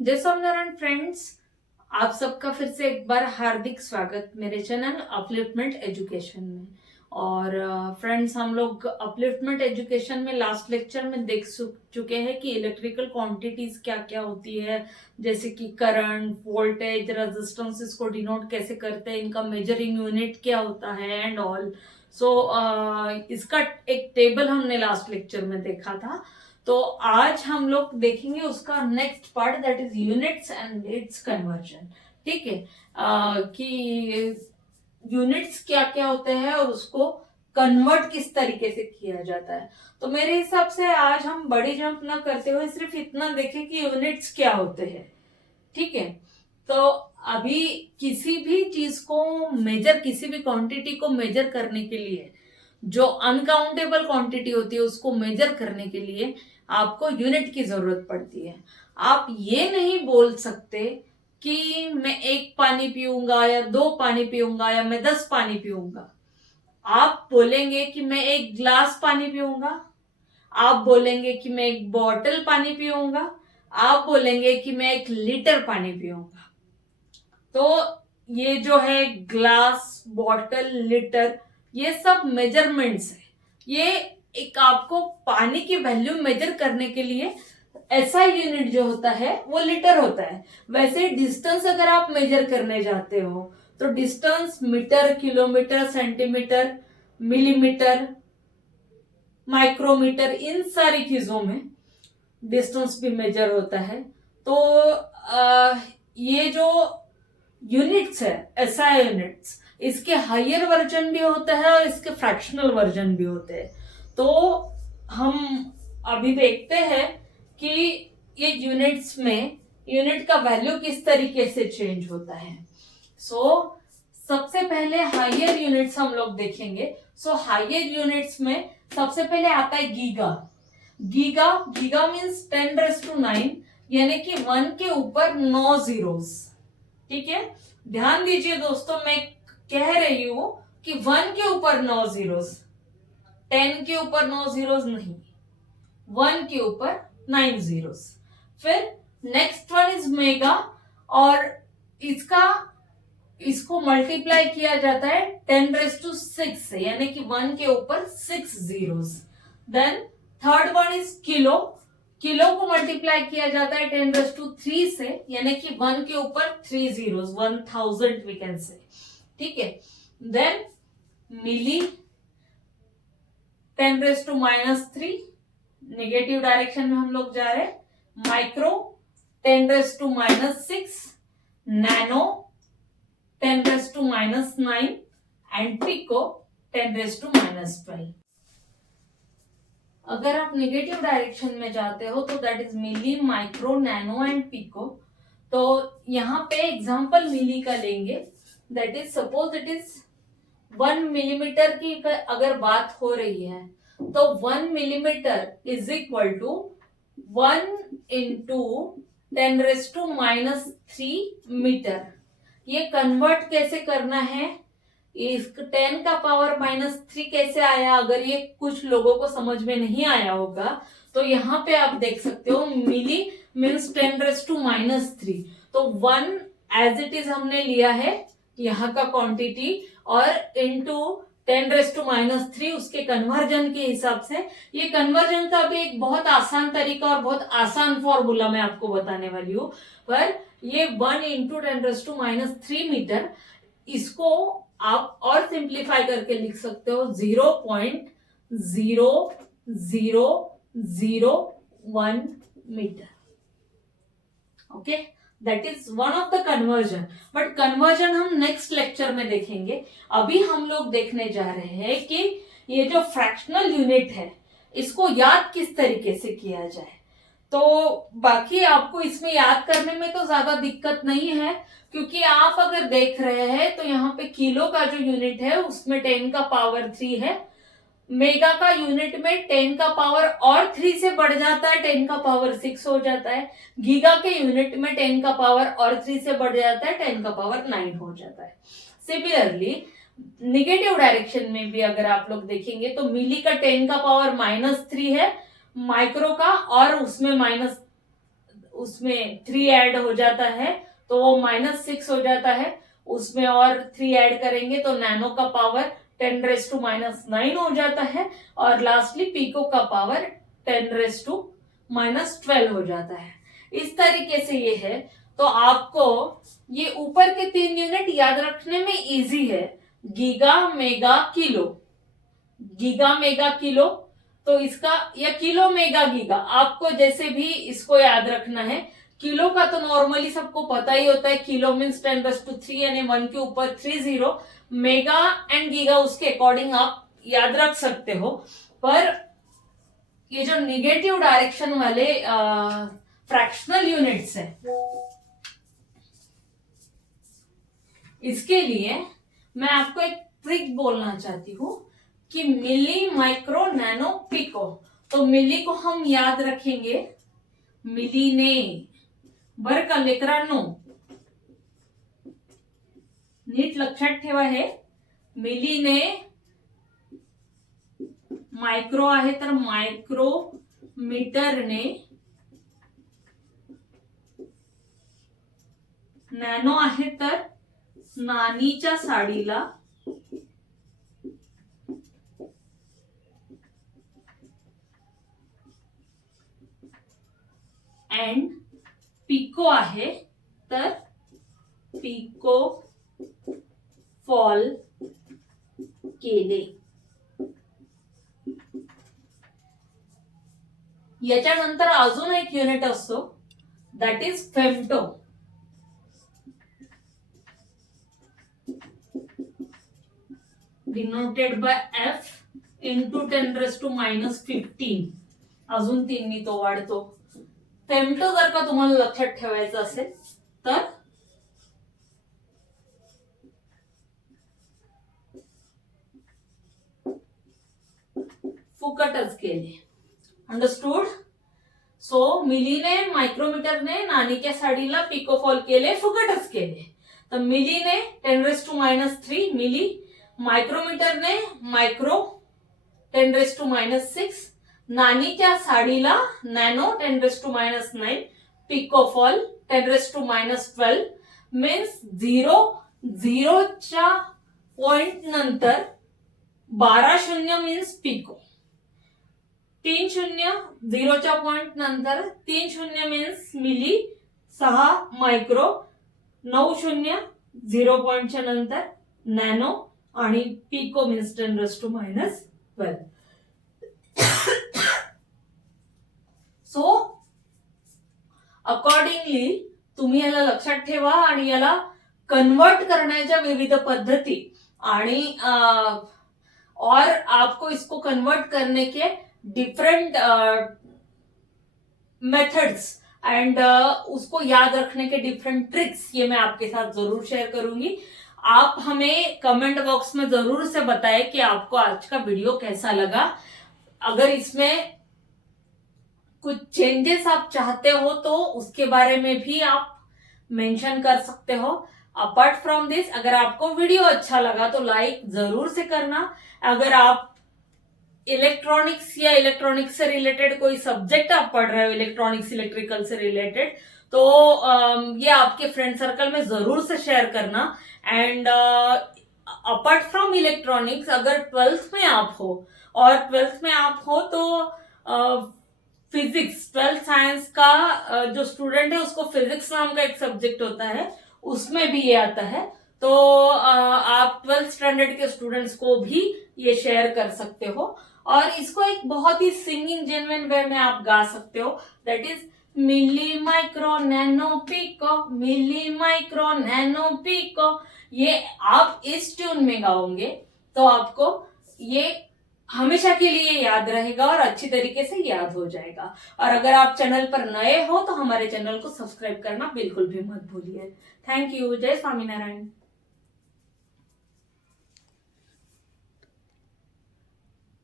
जय स्वामिनारायण फ्रेंड्स, आप सबका फिर से एक बार हार्दिक स्वागत मेरे चैनल अपलिफ्टमेंट एजुकेशन में। और फ्रेंड्स, हम लोग अपलिफ्टमेंट एजुकेशन में लास्ट लेक्चर में देख चुके हैं कि इलेक्ट्रिकल क्वांटिटीज क्या क्या होती है, जैसे कि करंट, वोल्टेज, रेजिस्टेंस, इसको डिनोट कैसे करते हैं, इनका मेजरिंग यूनिट क्या होता है एंड ऑल। सो इसका एक टेबल हमने लास्ट लेक्चर में देखा था। तो आज हम लोग देखेंगे उसका next part, that is units and it's conversion. ठीक है, कि यूनिट्स क्या क्या होते हैं और उसको कन्वर्ट किस तरीके से किया जाता है। तो मेरे हिसाब से आज हम बड़ी जंप ना करते हुए सिर्फ इतना देखें कि यूनिट्स क्या होते हैं। ठीक है, तो अभी किसी भी चीज को मेजर, किसी भी क्वांटिटी को मेजर करने के लिए, जो अनकाउंटेबल क्वांटिटी होती है उसको मेजर करने के लिए आपको यूनिट की जरूरत पड़ती है। आप ये नहीं बोल सकते कि मैं एक पानी पीऊंगा या दो पानी पीऊंगा या मैं 10 पानी पीऊंगा। आप बोलेंगे कि मैं एक ग्लास पानी पीऊंगा, आप बोलेंगे कि मैं एक बॉटल पानी पीऊंगा, आप बोलेंगे कि मैं 1 लीटर पानी पीऊंगा। तो ये जो है ग्लास, बॉटल, लीटर, ये सब मेजरमेंट्स है। ये एक आपको पानी की वैल्यू मेजर करने के लिए ऐसा यूनिट जो होता है वो लीटर होता है। वैसे डिस्टेंस अगर आप मेजर करने जाते हो तो distance metre, kilometre, centimetre, millimetre, micrometre, इन सारी चीजों में डिस्टेंस भी मेजर होता है। तो ये जो यूनिट्स है, एसआई यूनिट्स, इसके हायर वर्जन भी होता है और इसके फ्रैक्शनल वर्जन भी होते हैं। तो हम अभी देखते हैं कि ये यूनिट्स में यूनिट का वैल्यू किस तरीके से चेंज होता है। सबसे पहले हायर यूनिट्स हम लोग देखेंगे। हायर यूनिट्स में सबसे पहले आता है गीगा। गीगा गीगा मीन्स 10⁹, यानी कि 1 के ऊपर 9 जीरोस। ठीक है, ध्यान दीजिए दोस्तों, मैं कह रही हूं कि 1 के ऊपर 9 जीरोस, 10 के ऊपर 9 जीरोस नहीं, 1 के ऊपर 9 जीरोस। फिर नेक्स्ट वन इज मेगा, और इसको मल्टीप्लाई किया जाता है 10⁶ से, यानी कि 1 के ऊपर 6 zeros. Then third one is kilo. Kilo को मल्टीप्लाई किया जाता है 10⁵ से, यानी कि 1 के ऊपर 3 जीरोस, 1000 वी कैन से। ठीक है, देन मिली 10⁻⁻3, नेगेटिव डायरेक्शन में हम लोग जा रहे हैं। Micro 10⁻⁻6, nano 10⁻⁻9 and pico 10⁻⁻12। अगर आप नेगेटिव डायरेक्शन में जाते हो तो that is milli, micro, nano and pico. तो यहां पे एग्जांपल मिली का लेंगे। That is, suppose it is 1 millimetre की अगर बात हो रही है तो 1 millimetre is equal to 1 into 10⁻³ metre. ये कन्वर्ट कैसे करना है, इस 10 का पावर -3 कैसे आया, अगर ये कुछ लोगों को समझ में नहीं आया होगा तो यहाँ पे आप देख सकते हो मिली मीन्स 10⁻⁻3। तो 1 एज इट इज हमने लिया है यहाँ का क्वांटिटी, और इनटू 10⁻⁻3 उसके कन्वर्जन के हिसाब से। ये कन्वर्जन का भी एक बहुत आसान तरीका और बहुत आसान फॉर्मूला मैं आपको बताने वाली हूँ। पर ये 1 इंटू 10⁻³ मीटर, इसको आप और सिंप्लीफाई करके लिख सकते हो 0.0001 metre. Okay, that is one of the conversion. But conversion हम नेक्स्ट लेक्चर में देखेंगे। अभी हम लोग देखने जा रहे हैं कि ये जो फ्रैक्शनल यूनिट है इसको याद किस तरीके से किया जाए। तो बाकी आपको इसमें याद करने में तो ज्यादा दिक्कत नहीं है, क्योंकि आप अगर देख रहे हैं तो यहाँ पे किलो का जो यूनिट है उसमें 10 का पावर 3 है। मेगा का यूनिट में 10 का पावर और 3 से बढ़ जाता है, 10 का पावर 6 हो जाता है। गीगा के यूनिट में 10 का पावर और 3 से बढ़ जाता है, 10 का पावर 9 हो जाता है। सिमिलरली निगेटिव डायरेक्शन में भी अगर आप लोग देखेंगे तो मिली का 10 का पावर -3 है, माइक्रो का, और उसमें उसमें 3 ऐड हो जाता है तो वो -6 हो जाता है, उसमें और 3 ऐड करेंगे तो नैनो का पावर 10⁻⁹ हो जाता है, और लास्टली पिको का पावर 10⁻12 हो जाता है। इस तरीके से ये है। तो आपको ये ऊपर के 3 यूनिट याद रखने में इजी है, giga, mega, kilo. Giga, mega, kilo, तो इसका या किलो, मेगा, गीगा, आपको जैसे भी इसको याद रखना है। किलो का तो नॉर्मली सबको पता ही होता है, किलो मीन्स 10⁻3 यानी 1 के ऊपर 3 जीरो। मेगा एंड गीगा उसके अकॉर्डिंग आप याद रख सकते हो, पर ये जो निगेटिव डायरेक्शन वाले फ्रैक्शनल यूनिट्स है, इसके लिए मैं आपको एक ट्रिक बोलना चाहती हूँ कि मिली, माइक्रो, नैनो, पिको। तो मिली को हम याद रखेंगे मिली ने, बरं का लेकरांनो, नीट लक्षात ठेवा हे, मिली ने मायक्रो आहे तर मायक्रोमीटर ने, नॅनो आहे तर नानीच्या साडीला, एंड पिको आहे तर पिको फॉल केले। याच्यानंतर अजून एक युनिट असतो, that is femto. Denoted by F into 10⁻15। अजून 3 तो वाढतो। फेम्टो जर का तुम्हाला लक्षात ठेवायचं असेल तर फुकटच केले। अंडरस्टूड? सो मिलीने, मायक्रोमीटरने नानीच्या साडीला पिकोफॉल केले, फुकटच केले। तर मिलीने 10⁻³ मिली, मायक्रोमीटरने मायक्रो 10⁻⁶, नानीच्या साडीला नॅनो 10⁻⁹, पिकोफॉल 10⁻12, मीन्स 0च्या पॉइंट नंतर 12 शून्य मीन्स पिको, 3 शून्य 0च्या पॉइंट नंतर 3 शून्य मीन्स मिली, 6 मायक्रो, 9 शून्य 0 पॉइंटच्या नंतर नॅनो, आणि पिको मीन्स 10⁻12। सो अकॉर्डिंगली तुम्ही याला लक्षात ठेवा आणि याला कन्वर्ट करण्याच्या विविध पद्धती, आणि और आपको इसको कन्वर्ट करने के डिफरेंट मेथड्स एंड उसको याद रखने के डिफरेंट ट्रिक्स, ये मैं आपके साथ जरूर शेयर करूंगी। आप हमें कमेंट बॉक्स में जरूर से बताएं कि आपको आज का वीडियो कैसा लगा। अगर इसमें कुछ चेंजेस आप चाहते हो तो उसके बारे में भी आप मेंशन कर सकते हो। अपार्ट फ्रॉम दिस, अगर आपको वीडियो अच्छा लगा तो लाइक जरूर से करना। अगर आप इलेक्ट्रॉनिक्स या इलेक्ट्रॉनिक्स से रिलेटेड कोई सब्जेक्ट आप पढ़ रहे हो, इलेक्ट्रॉनिक्स इलेक्ट्रिकल से रिलेटेड, तो ये आपके फ्रेंड सर्कल में जरूर से शेयर करना। एंड अपार्ट फ्रॉम इलेक्ट्रॉनिक्स, अगर 12th में आप हो, और 12th में आप हो तो फिजिक्स, 12th साइंस का जो स्टूडेंट है उसको फिजिक्स नाम का एक सब्जेक्ट होता है, उसमें भी ये आता है। तो आप 12th स्टैंडर्ड के स्टूडेंट्स को भी ये शेयर कर सकते हो, और इसको एक बहुत ही सिंगिंग जेन्युइन वे में आप गा सकते हो, that is milli, micro, nano, pico, milli, micro, nano, pico. ये आप इस ट्यून में गाओगे तो आपको ये हमेशा के लिए याद रहेगा और अच्छी तरीके से याद हो जाएगा। और अगर आप चैनल पर नए हो तो हमारे चैनल को सब्सक्राइब करना बिल्कुल भी मत भूलिए। Thank you. जय स्वामीनारायण।